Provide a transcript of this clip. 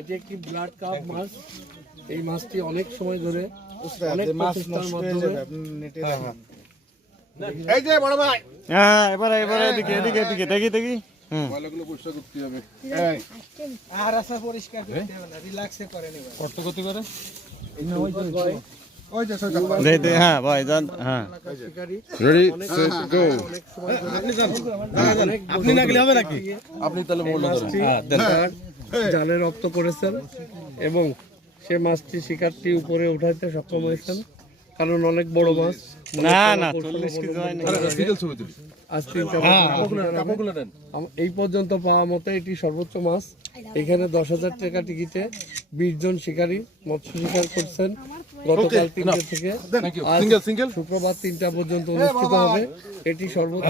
এটি একটি blood carp মাছ। এই মাছটি অনেক সময় ধরে এই যে বড় ভাই, হ্যাঁ এবারে এদিকে এদিকে এদিকে দেখি দেখি। ময়লাগুলো পরিষ্কার করতে হবে। আর রাস্তা পরিষ্কার করতে হবে না, রিল্যাক্সে করে নেবে। কত গতি করে? ওই যে সরকার দে দে, হ্যাঁ ভাই যান, হ্যাঁ রেডি সেট গো। আপনি না গেলে হবে নাকি? আপনি তাহলে বলে ধরেন। জালে রপ্ত করেছেন এবং সে মাছটি শিকারটি উপরে উঠাইতে সক্ষম হয়েছেন, কারণ অনেক বড় মাছ। না না 40 কেজি হয় না। বিকেল ছবি তুলি। আজ 3টা কাপড়গুলো দেন। এই পর্যন্ত পাওয়া মতে এটি সর্বোচ্চ মাছ। এখানে 10,000 টাকা টিকিটে 20 জন শিকারী মৎস্য শিকার করছেন। গতকাল 3টে থেকে আজ সিঙ্গেল সিঙ্গেল শুক্রবার 3টা পর্যন্ত অনুষ্ঠিত হবে। এটি সর্বোচ্চ